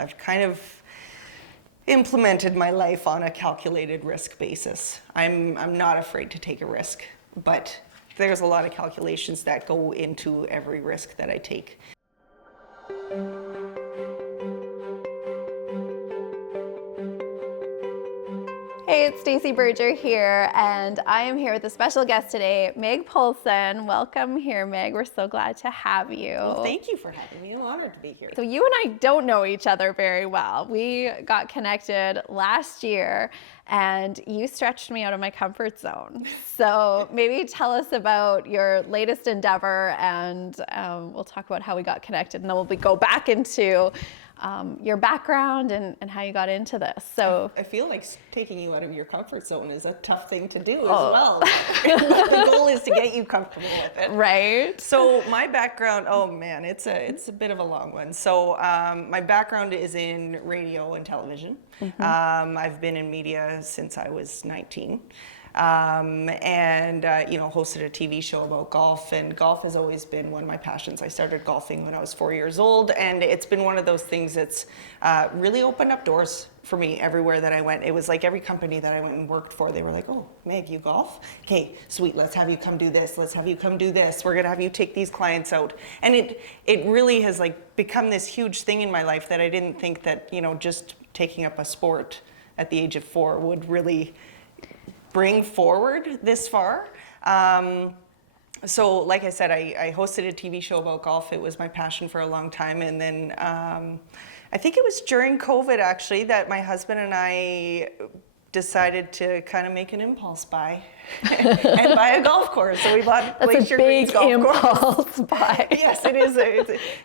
I've kind of implemented my life on a calculated risk basis. I'm not afraid to take a risk, but there's a lot of calculations that go into every risk that I take. Hey, it's Stacey Berger here, and I am here with a special guest today, Meg Polson. Welcome here, Meg. We're so glad to have you. Well, thank you for having me. I'm honored to be here. So you and I don't know each other very well. We got connected last year, and you stretched me out of my comfort zone. So maybe tell us about your latest endeavor, and we'll talk about how we got connected, and then we'll go back into your background and how you got into this. So I feel like taking you out of your comfort zone is a tough thing to do as well. The goal is to get you comfortable with it. Right. So my background, oh man, it's a bit of a long one. So my background is in radio and television. I've been in media since I was 19. Hosted a TV show about golf, and golf has always been one of my passions. I started golfing when I was 4 years old, and it's been one of those things that's really opened up doors for me everywhere that I went. It was like every company that I went and worked for, they were like, oh, Meg, you golf? Okay, sweet, let's have you come do this, let's have you come do this, we're gonna have you take these clients out. And it really has like become this huge thing in my life that I didn't think that, just taking up a sport at the age of 4 would really bring forward this far. So like I said, I hosted a TV show about golf. It was my passion for a long time. And then I think it was during COVID actually that my husband and I decided to kind of make an impulse buy and buy a golf course. So we bought That's a big impulse buy. Yes, it is.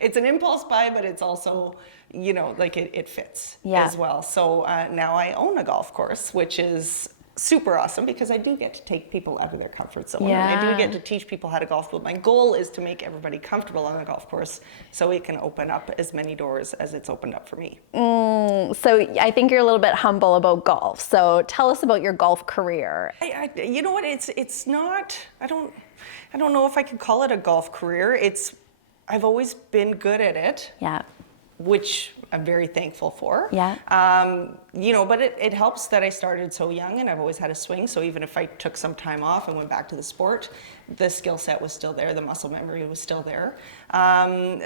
It's an impulse buy, but it's also, it fits as well. So now I own a golf course, which is super awesome because I do get to take people out of their comfort zone. Yeah. And I do get to teach people how to golf, but my goal is to make everybody comfortable on the golf course so it can open up as many doors as it's opened up for me. So I think you're a little bit humble about golf. So tell us about your golf career. You know what? It's not. I don't know if I could call it a golf career. I've always been good at it. Yeah. Which I'm very thankful for. Yeah. But it helps that I started so young and I've always had a swing. So even if I took some time off and went back to the sport, the skill set was still there, the muscle memory was still there.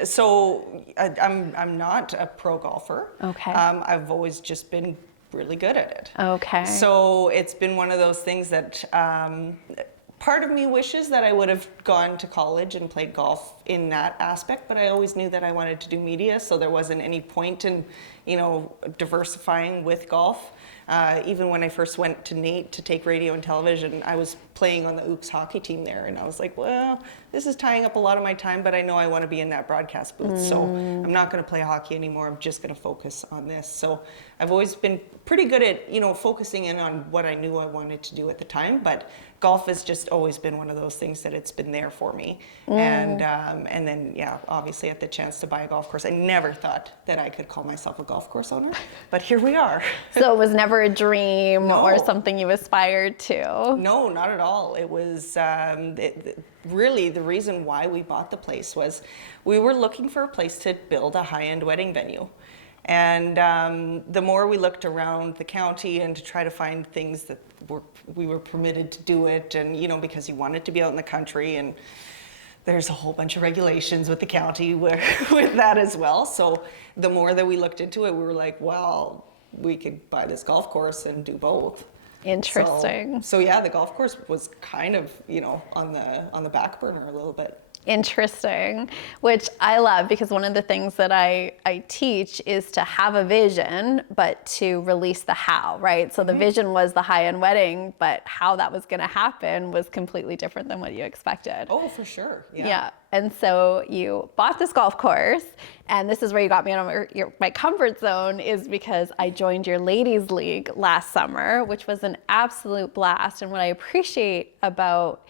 So I'm not a pro golfer. Okay. I've always just been really good at it. Okay. So it's been one of those things that part of me wishes that I would have gone to college and played golf in that aspect, but I always knew that I wanted to do media, so there wasn't any point in, diversifying with golf. Even when I first went to NAIT to take radio and television, I was playing on the Ooks hockey team there, and I was like, well, this is tying up a lot of my time, but I know I want to be in that broadcast booth, so I'm not going to play hockey anymore. I'm just going to focus on this. So I've always been pretty good at, focusing in on what I knew I wanted to do at the time, but golf has just always been one of those things that it's been there for me. And then, obviously I had the chance to buy a golf course. I never thought that I could call myself a golf course owner, but here we are. So it was never a dream or something you aspired to? No, not at all. It was really the reason why we bought the place was we were looking for a place to build a high-end wedding venue. And the more we looked around the county and to try to find things that we were permitted to do it, and because you wanted to be out in the country, and there's a whole bunch of regulations with the county with that as well. So the more that we looked into it, we were like, well, we could buy this golf course and do both. Interesting. So yeah, the golf course was kind of, on the back burner a little bit. Interesting, which I love because one of the things that I teach is to have a vision, but to release the how, right? So the vision was the high-end wedding, but how that was going to happen was completely different than what you expected. Oh, for sure. Yeah. And so you bought this golf course, and this is where you got me out of my comfort zone, is because I joined your ladies league last summer, which was an absolute blast. And what I appreciate about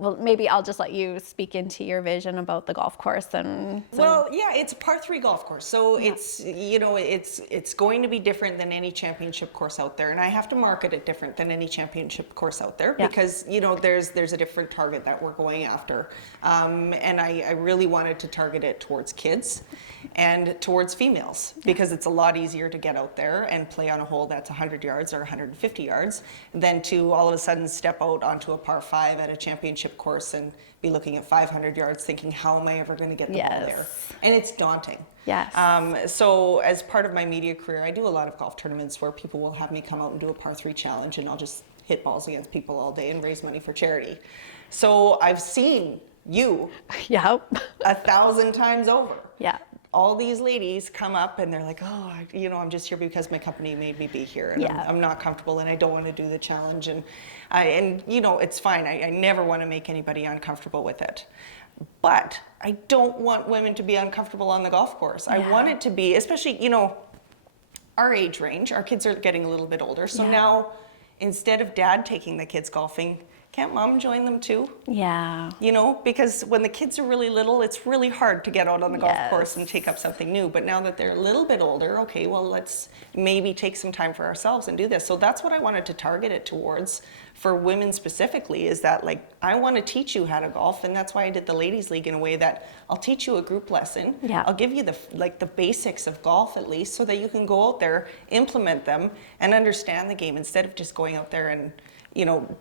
well, maybe I'll just let you speak into your vision about the golf course and. Well, yeah, it's a par 3 golf course, so it's it's going to be different than any championship course out there, and I have to market it different than any championship course out there because there's a different target that we're going after, and I really wanted to target it towards kids and towards females because it's a lot easier to get out there and play on a hole that's 100 yards or 150 yards than to all of a sudden step out onto a par 5 at a championship course and be looking at 500 yards thinking, how am I ever going to get the ball there? And it's daunting. Yes. So as part of my media career, I do a lot of golf tournaments where people will have me come out and do a par 3 challenge, and I'll just hit balls against people all day and raise money for charity. So I've seen you 1,000 times over. Yeah. All these ladies come up and they're like, oh, I'm just here because my company made me be here, and I'm not comfortable and I don't want to do the challenge, and it's fine. I never want to make anybody uncomfortable with it, but I don't want women to be uncomfortable on the golf course. I want it to be, especially our age range. Our kids are getting a little bit older, so now instead of dad taking the kids golfing, can't mom join them too? Yeah. Because when the kids are really little, it's really hard to get out on the golf course and take up something new. But now that they're a little bit older, okay, well, let's maybe take some time for ourselves and do this. So that's what I wanted to target it towards for women specifically, is that I want to teach you how to golf. And that's why I did the Ladies League in a way that I'll teach you a group lesson. Yeah. I'll give you the basics of golf at least, so that you can go out there, implement them, and understand the game instead of just going out there and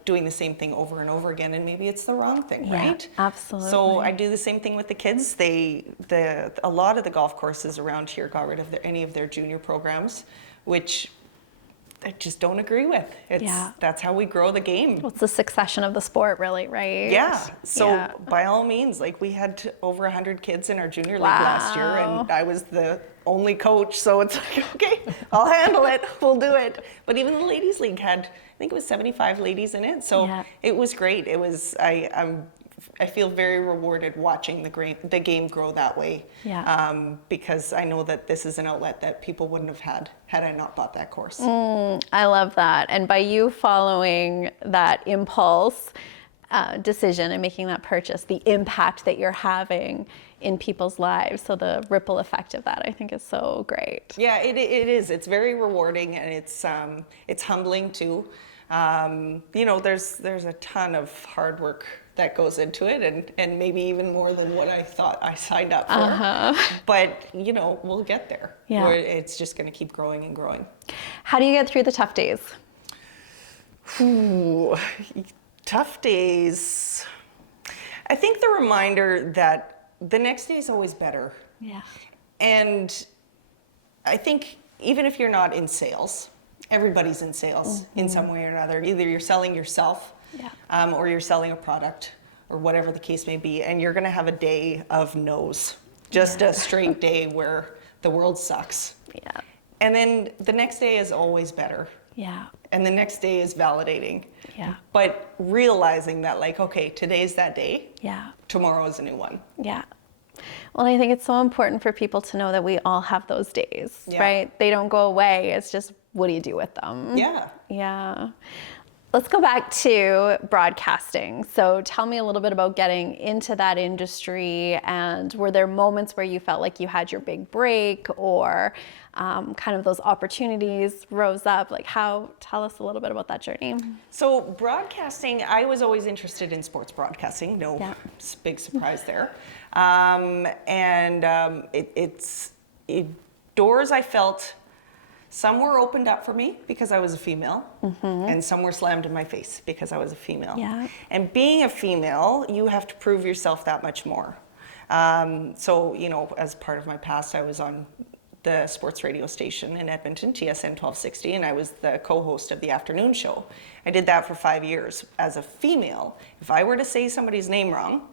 doing the same thing over and over again, and maybe it's the wrong thing, right? Absolutely. So I do the same thing with the kids. A lot of the golf courses around here got rid of any of their junior programs, which I just don't agree with. That's how we grow the game. Well, it's the succession of the sport, really, right? Yeah. So by all means, we had over 100 kids in our junior league last year, and I was the only coach. So it's like, okay, I'll handle it. We'll do it. But even the ladies league had, I think it was 75 ladies in it. So it was great. It was, I feel very rewarded watching the game grow that way. Yeah. Because I know that this is an outlet that people wouldn't have had I not bought that course. I love that. And by you following that impulse decision and making that purchase, the impact that you're having in people's lives, so the ripple effect of that, I think, is so great. Yeah, it is. It's very rewarding, and it's humbling too. There's a ton of hard work that goes into it, and maybe even more than what I thought I signed up for. But we'll get there. Yeah. It's just going to keep growing and growing. How do you get through the tough days? Ooh, tough days. I think the reminder that the next day is always better. Yeah. And I think even if you're not in sales, everybody's in sales in some way or another. Either you're selling yourself, or you're selling a product, or whatever the case may be, and you're going to have a day of no's, just a straight day where the world sucks. Yeah. And then the next day is always better. Yeah. And the next day is validating. Yeah. But realizing that, okay, today's that day. Yeah. Tomorrow is a new one. Yeah. Well, I think it's so important for people to know that we all have those days, right? They don't go away. It's just, what do you do with them? Yeah. Yeah. Let's go back to broadcasting. So tell me a little bit about getting into that industry, and were there moments where you felt like you had your big break, or kind of those opportunities rose up? Tell us a little bit about that journey. So broadcasting, I was always interested in sports broadcasting. No big surprise there. Doors I felt, some were opened up for me because I was a female, and some were slammed in my face because I was a female. Yeah. And being a female, you have to prove yourself that much more. So, as part of my past, I was on the sports radio station in Edmonton, TSN 1260, and I was the co-host of the afternoon show. I did that for 5 years. As a female, if I were to say somebody's name wrong,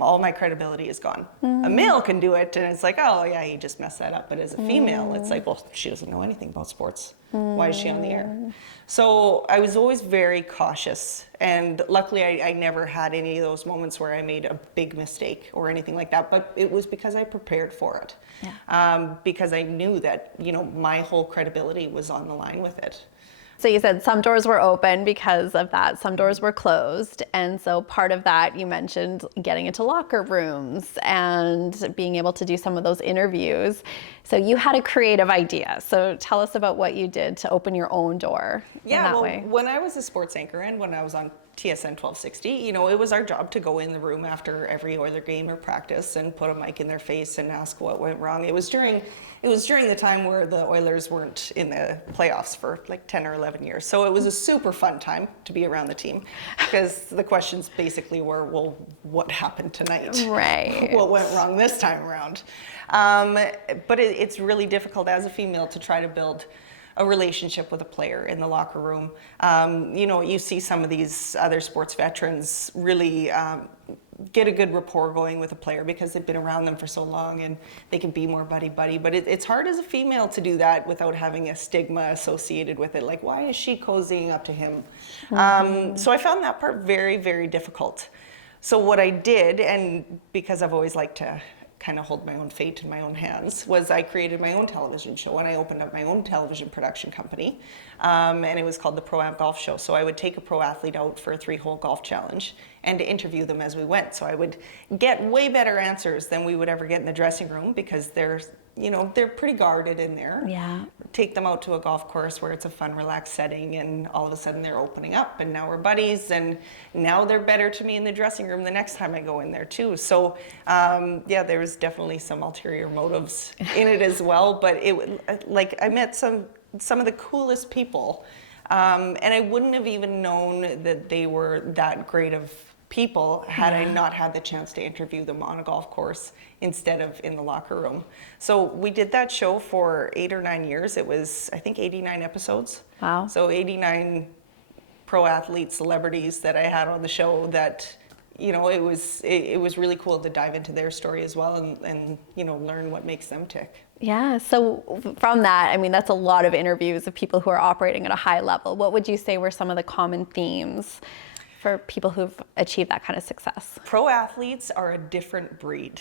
all my credibility is gone. A male can do it, and it's like, oh yeah, he just messed that up. But as a female, it's like, well, she doesn't know anything about sports. Why is she on the air? So I was always very cautious, and luckily I never had any of those moments where I made a big mistake or anything like that. But it was because I prepared for it, because I knew that my whole credibility was on the line with it. So you said some doors were open because of that, some doors were closed. And so part of that, you mentioned getting into locker rooms and being able to do some of those interviews. So you had a creative idea. So tell us about what you did to open your own door in that way. When I was a sports anchor and when I was on TSN 1260, you know, it was our job to go in the room after every Oiler game or practice and put a mic in their face and ask what went wrong. It was during the time where the Oilers weren't in the playoffs for like 10 or 11 years. So it was a super fun time to be around the team because the questions basically were, well, what happened tonight? Right. What went wrong this time around? But it's really difficult as a female to try to build a relationship with a player in the locker room. You know, you see some of these other sports veterans really get a good rapport going with a player because they've been around them for so long and they can be more buddy-buddy. But it's hard as a female to do that without having a stigma associated with it. Like, why is she cozying up to him? So I found that part very, very difficult. So what I did, and because I've always liked to kind of hold my own fate in my own hands, was I created my own television show and I opened up my own television production company, and it was called the Pro-Am Golf Show. So I would take a pro athlete out for a 3-hole golf challenge and interview them as we went. So I would get way better answers than we would ever get in the dressing room because they're pretty guarded in there. Yeah. Take them out to a golf course where it's a fun, relaxed setting, and all of a sudden they're opening up, and now we're buddies, and now they're better to me in the dressing room the next time I go in there too. So there was definitely some ulterior motives in it as well, but I met some of the coolest people, and I wouldn't have even known that they were that great of people had I not had the chance to interview them on a golf course instead of in the locker room. So we did that show for 8 or 9 years. It was, I think, 89 episodes. Wow. So 89 pro athlete celebrities that I had on the show that, you know, it was really cool to dive into their story as well and you know, learn what makes them tick. Yeah, so from that, I mean, that's a lot of interviews of people who are operating at a high level. What would you say were some of the common themes for people who've achieved that kind of success? Pro athletes are a different breed.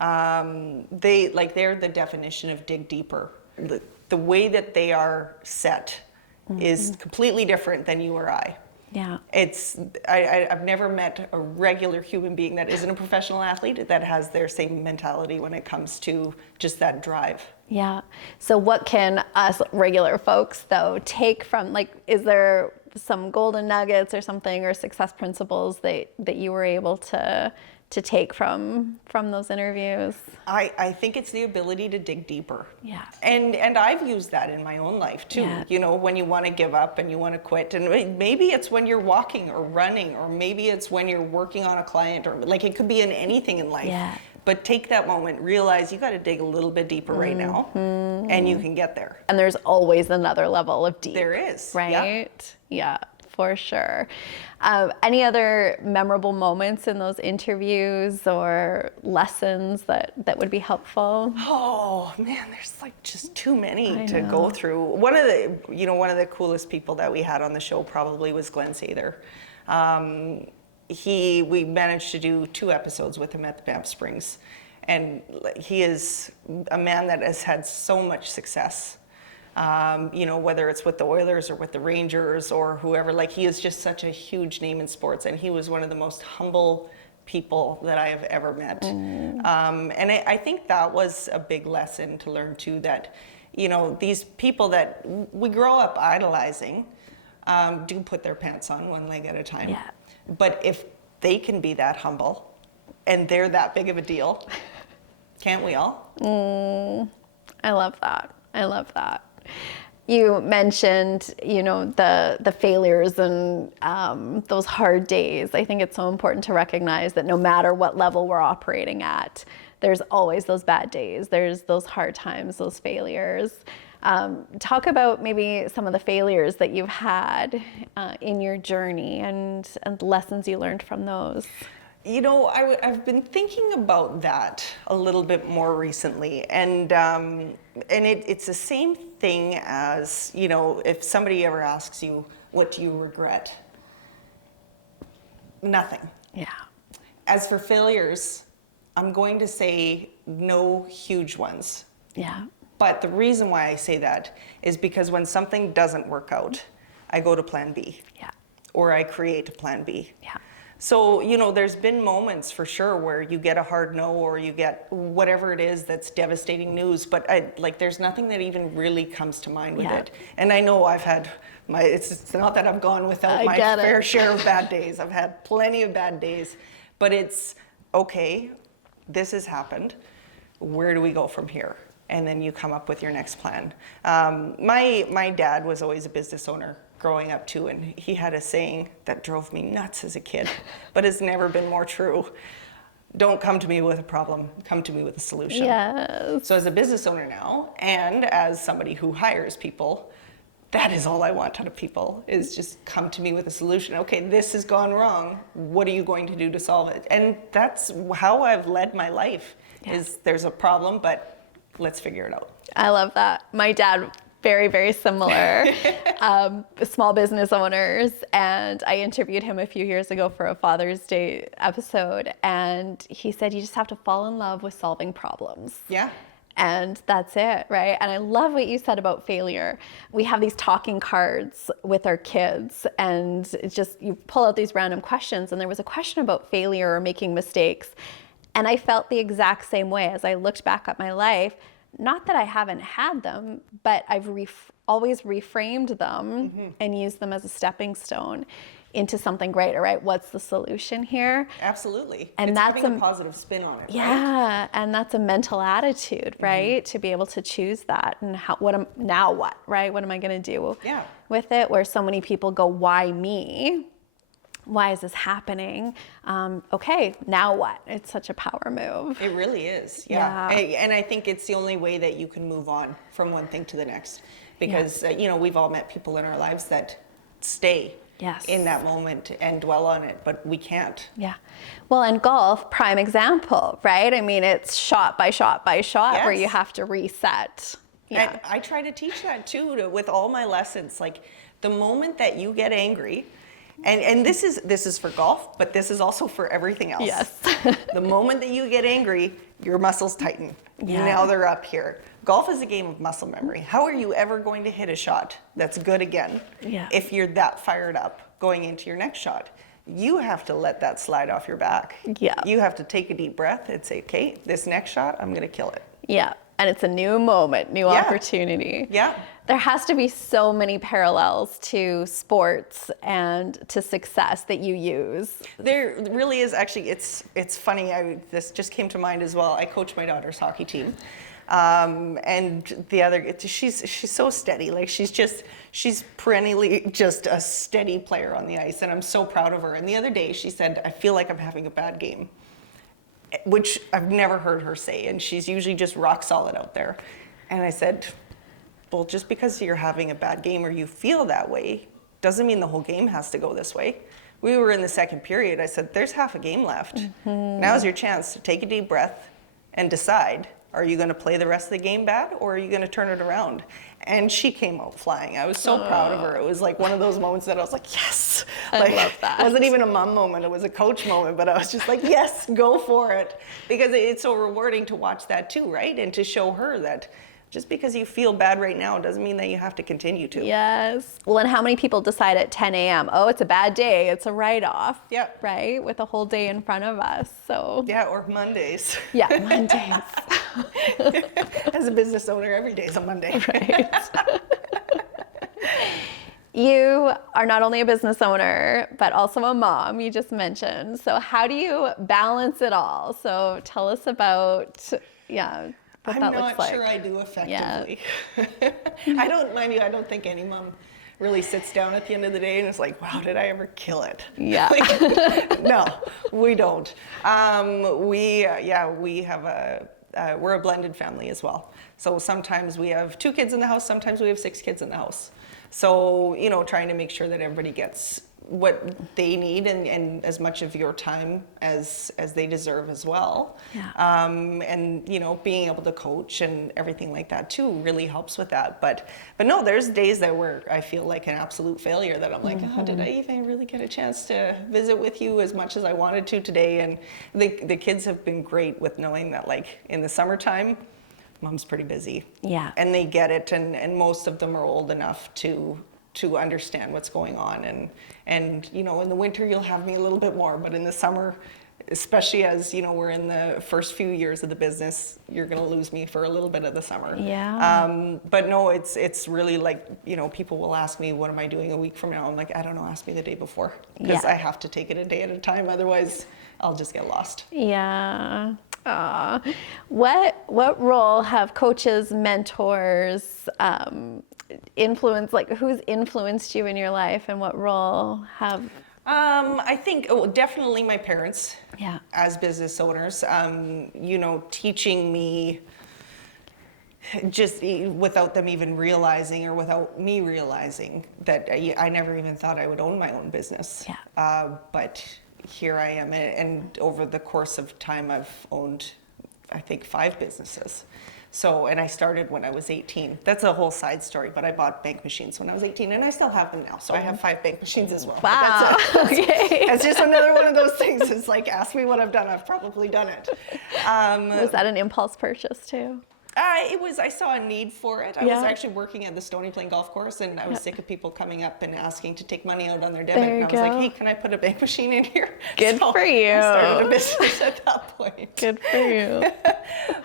They're the definition of dig deeper. The way that they are set is completely different than you or I. Yeah. I've never met a regular human being that isn't a professional athlete that has their same mentality when it comes to just that drive. Yeah. So what can us regular folks though take from, like, is there some golden nuggets or something, or success principles that you were able to take from those interviews? I think it's the ability to dig deeper. Yeah. And I've used that in my own life too. Yeah. You know, when you want to give up and you want to quit, and maybe it's when you're walking or running, or maybe it's when you're working on a client, or like it could be in anything in life. Yeah. But take that moment, realize you got to dig a little bit deeper right now, and you can get there. And there's always another level of deep. There is. Right? Yeah, for sure. Any other memorable moments in those interviews or lessons that would be helpful? Oh man, there's like just too many to go through. One of the coolest people that we had on the show probably was Glenn Sather. We managed to do 2 episodes with him at the Banff Springs, and he is a man that has had so much success. You know, whether it's with the Oilers or with the Rangers or whoever, like, he is just such a huge name in sports, and he was one of the most humble people that I have ever met. And I think that was a big lesson to learn too, that, you know, these people that we grow up idolizing do put their pants on one leg at a time. Yeah. But if they can be that humble and they're that big of a deal, can't we all? I love that. I love that. You mentioned, you know, the failures and those hard days. I think it's so important to recognize that no matter what level we're operating at, there's always those bad days. There's those hard times, those failures. Talk about maybe some of the failures that you've had in your journey and lessons you learned from those. You know, I've been thinking about that a little bit more recently, and it's the same thing as, you know, if somebody ever asks you, what do you regret? Nothing. Yeah. As for failures, I'm going to say no huge ones. Yeah. But the reason why I say that is because when something doesn't work out, I go to plan B. Yeah. Or I create a plan B. Yeah. So, there's been moments for sure where you get a hard no, or you get whatever it is that's devastating news, but there's nothing that even really comes to mind with it. And I know I've had it's not that I've gone without my fair share of bad days. I've had plenty of bad days, but it's okay, this has happened. Where do we go from here? And then you come up with your next plan. My dad was always a business owner growing up too, and he had a saying that drove me nuts as a kid, but has never been more true. Don't come to me with a problem, come to me with a solution. Yes. So as a business owner now, and as somebody who hires people, that is all I want out of people, is just come to me with a solution. Okay, this has gone wrong. What are you going to do to solve it? And that's how I've led my life, is there's a problem, but let's figure it out. I love that. My dad, very, very similar, small business owners. And I interviewed him a few years ago for a Father's Day episode. And he said, you just have to fall in love with solving problems. Yeah. And that's it, right? And I love what you said about failure. We have these talking cards with our kids, and it's just, you pull out these random questions. And there was a question about failure or making mistakes. And I felt the exact same way as I looked back at my life. Not that I haven't had them, but I've always reframed them and used them as a stepping stone into something greater, right? What's the solution here? Absolutely. And it's that's having a positive spin on it, yeah, right? And that's a mental attitude, right? To be able to choose that, and now what, right? What am I going to do with it? Where so many people go, why me? Why is this happening? Okay, now what? It's such a power move. It really is, yeah. And I think it's the only way that you can move on from one thing to the next, because we've all met people in our lives that stay in that moment and dwell on it, but we can't. Yeah. Well, in golf, prime example, right? I mean, it's shot by shot by shot where you have to reset. Yeah. And I try to teach that too, with all my lessons. Like, the moment that you get angry, and this is for golf, but this is also for everything else. Yes. The moment that you get angry, your muscles tighten. Yeah. Now they're up here. Golf is a game of muscle memory. How are you ever going to hit a shot that's good again if you're that fired up going into your next shot? You have to let that slide off your back. Yeah. You have to take a deep breath and say, okay, this next shot, I'm going to kill it. Yeah. And it's a new moment, new opportunity. Yeah. There has to be so many parallels to sports and to success that you use. There really is. Actually, it's funny. This just came to mind as well. I coach my daughter's hockey team. And the other, she's so steady. Like, she's perennially just a steady player on the ice, and I'm so proud of her. And the other day she said, I feel like I'm having a bad game, which I've never heard her say. And she's usually just rock solid out there. And I said, well, just because you're having a bad game or you feel that way doesn't mean the whole game has to go this way. We were in the second period. I said, there's half a game left. Now's your chance to take a deep breath and decide, are you going to play the rest of the game bad, or are you going to turn it around? And she came out flying. I was so proud of her. It was like one of those moments that I was like, yes. I love that. It wasn't even a mom moment. It was a coach moment, but I was just like, yes, go for it. Because it's so rewarding to watch that too, right? And to show her that just because you feel bad right now doesn't mean that you have to continue to. Yes. Well, and how many people decide at 10 a.m., oh, it's a bad day, it's a write-off. Yeah. Right? With a whole day in front of us. So. Yeah, or Mondays. Yeah, Mondays. As a business owner, every day is a Monday. Right. You are not only a business owner, but also a mom, you just mentioned. So how do you balance it all? So tell us about, what I'm that not looks like. sure I do effectively. I don't think any mom really sits down at the end of the day and is like, wow, did I ever kill it? Yeah. No, we don't. We have we're a blended family as well. So sometimes we have 2 kids in the house, sometimes we have 6 kids in the house. So, trying to make sure that everybody gets what they need and as much of your time as they deserve as well. Yeah. And being able to coach and everything like that too really helps with that. But no, there's days where I feel like an absolute failure, that I'm like, oh, did I even really get a chance to visit with you as much as I wanted to today? And the kids have been great with knowing that, like, in the summertime, Mom's pretty busy. Yeah. And they get it, and most of them are old enough to to understand what's going on. And you know, in the winter you'll have me a little bit more, but in the summer, especially as you know, we're in the first few years of the business, you're going to lose me for a little bit of the summer. Yeah. But no, it's really like, you know, people will ask me, what am I doing a week from now? I'm like, I don't know, ask me the day before, because I have to take it a day at a time, otherwise I'll just get lost. Yeah. What role have coaches, mentors, influenced, like who's influenced you in your life, and what role have? I think definitely my parents, as business owners, you know, teaching me just without them even realizing, or without me realizing, that I never even thought I would own my own business. But here I am, and over the course of time I've owned, I think, 5 businesses. So, and I started when I was 18. That's a whole side story, but I bought bank machines when I was 18, and I still have them now. So I have 5 bank machines as well. Wow. Okay. It's just another one of those things. It's like, ask me what I've done, I've probably done it. Was that an impulse purchase too? I saw a need for it. I was actually working at the Stony Plain Golf Course, and I was sick of people coming up and asking to take money out on their debit. And I was like, hey, can I put a bank machine in here? Good for you. I started a business at that point. Good for you.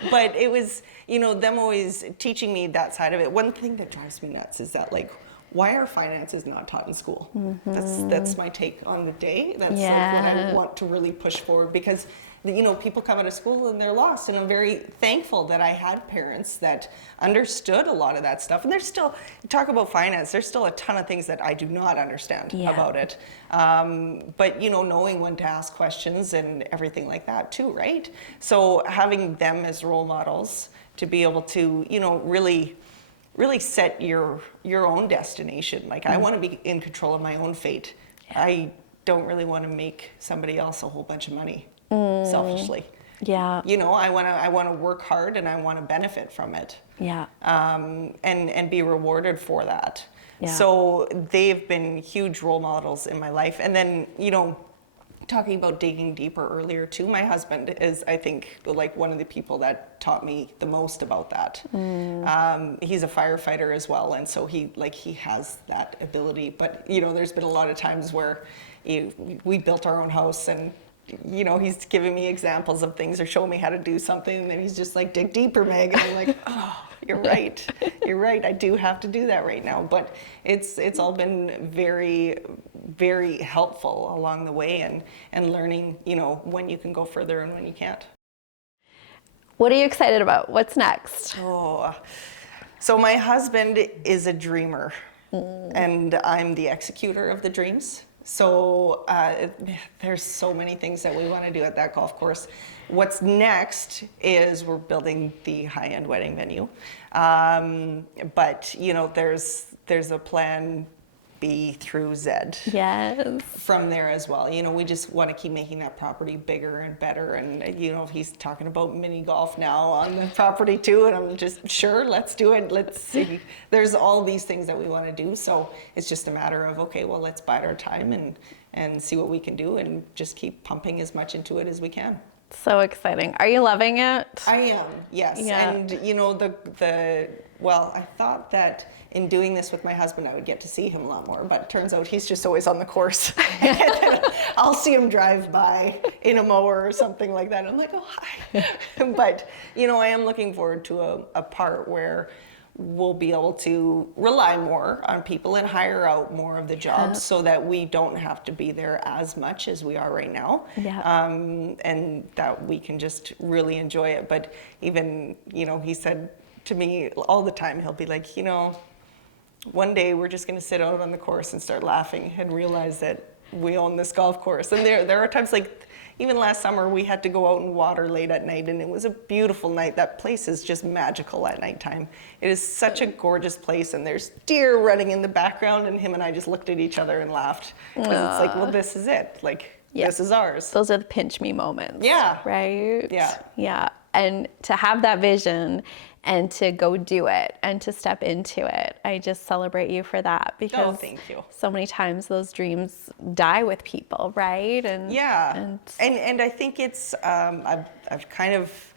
But it was, you know, them always teaching me that side of it. One thing that drives me nuts is that, like, why are finances not taught in school? That's my take on the day. That's like what I want to really push forward, because you know, people come out of school and they're lost, and I'm very thankful that I had parents that understood a lot of that stuff. And there's still, talk about finance, there's still a ton of things that I do not understand about it. But you know, knowing when to ask questions and everything like that too, right? So having them as role models to be able to, you know, really set your own destination. Like, I want to be in control of my own fate. I don't really want to make somebody else a whole bunch of money selfishly. You know, I want to work hard, and I want to benefit from it. And be rewarded for that. So they've been huge role models in my life. And then, you know, talking about digging deeper earlier too, my husband is, I think, like one of the people that taught me the most about that. He's a firefighter as well, and so he has that ability. But you know, there's been a lot of times where we built our own house, and you know, he's giving me examples of things or showing me how to do something, and then he's just like, dig deeper, Meg. And I'm like, oh, you're right. You're right. I do have to do that right now. But it's all been very, very helpful along the way, and learning, you know, when you can go further and when you can't. What are you excited about? What's next? So my husband is a dreamer, and I'm the executor of the dreams. So there's so many things that we want to do at that golf course. What's next is we're building the high-end wedding venue. But you know, there's a plan B through Z. From there as well. You know, we just want to keep making that property bigger and better. And you know, he's talking about mini golf now on the property too, and I'm just, sure, let's do it. Let's see. There's all these things that we want to do. So it's just a matter of, okay, well, let's bide our time and see what we can do, and just keep pumping as much into it as we can. So exciting. Are you loving it? I am, yes. And you know, well, I thought that in doing this with my husband, I would get to see him a lot more, but it turns out he's just always on the course. I'll see him drive by in a mower or something like that. I'm like, oh, hi. But, you know, I am looking forward to a part where we'll be able to rely more on people and hire out more of the jobs, so that we don't have to be there as much as we are right now. And that we can just really enjoy it. But even, you know, he said to me all the time, he'll be like, you know, one day we're just going to sit out on the course and start laughing and realize that we own this golf course. And there are times, like even last summer, we had to go out and water late at night, and it was a beautiful night. That place is just magical at nighttime. It is such a gorgeous place, and there's deer running in the background, and him and I just looked at each other and laughed. Because it's like, well, this is it. Like, this is ours. Those are the pinch me moments. Right? Yeah. And to have that vision and to go do it and to step into it, I just celebrate you for that, because thank you. So many times those dreams die with people, right? And and I think it's I've kind of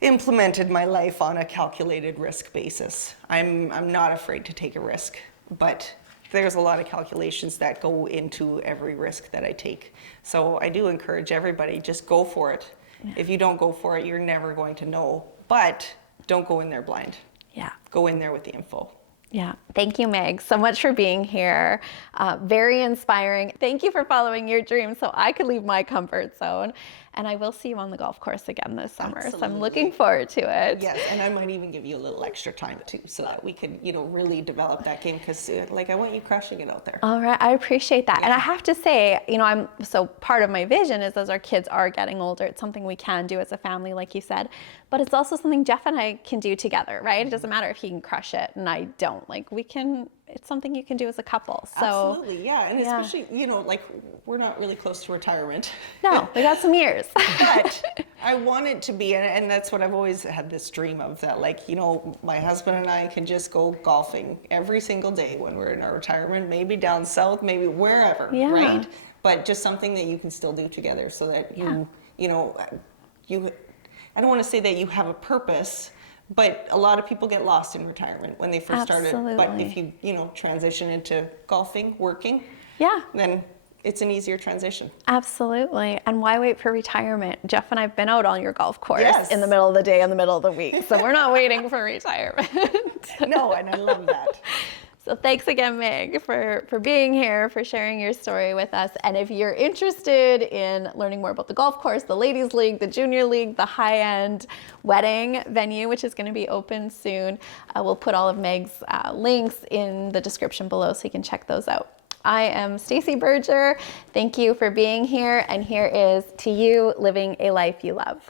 implemented my life on a calculated risk basis. I'm not afraid to take a risk, but there's a lot of calculations that go into every risk that I take. So I do encourage everybody, just go for it. Yeah. If you don't go for it, you're never going to know. But don't go in there blind. Yeah. Go in there with the info. Yeah. Thank you, Meg, so much for being here. Very inspiring. Thank you for following your dreams so I could leave my comfort zone. And I will see you on the golf course again this summer. Absolutely. So I'm looking forward to it. Yes, and I might even give you a little extra time too, so that we could, really develop that game, because I want you crushing it out there. All right, I appreciate that. Yeah. And I have to say, so part of my vision is as our kids are getting older, it's something we can do as a family, like you said, but it's also something Jeff and I can do together, right? It doesn't matter if he can crush it and I don't. It's something you can do as a couple. So absolutely, yeah, and especially, we're not really close to retirement. No, we got some years. But I want it to be, and that's what I've always had this dream of, that my husband and I can just go golfing every single day when we're in our retirement, maybe down south, maybe wherever, right? But just something that you can still do together, so that I don't want to say that you have a purpose, but a lot of people get lost in retirement when they first started. But if you, transition into golfing, working, then it's an easier transition. Absolutely. And why wait for retirement? Jeff and I have been out on your golf course in the middle of the day, in the middle of the week. So we're not waiting for retirement. No, and I love that. So thanks again, Meg, for being here, for sharing your story with us. And if you're interested in learning more about the golf course, the Ladies League, the Junior League, the high-end wedding venue, which is going to be open soon, we'll put all of Meg's links in the description below so you can check those out. I am Stacey Berger. Thank you for being here. And here is to you living a life you love.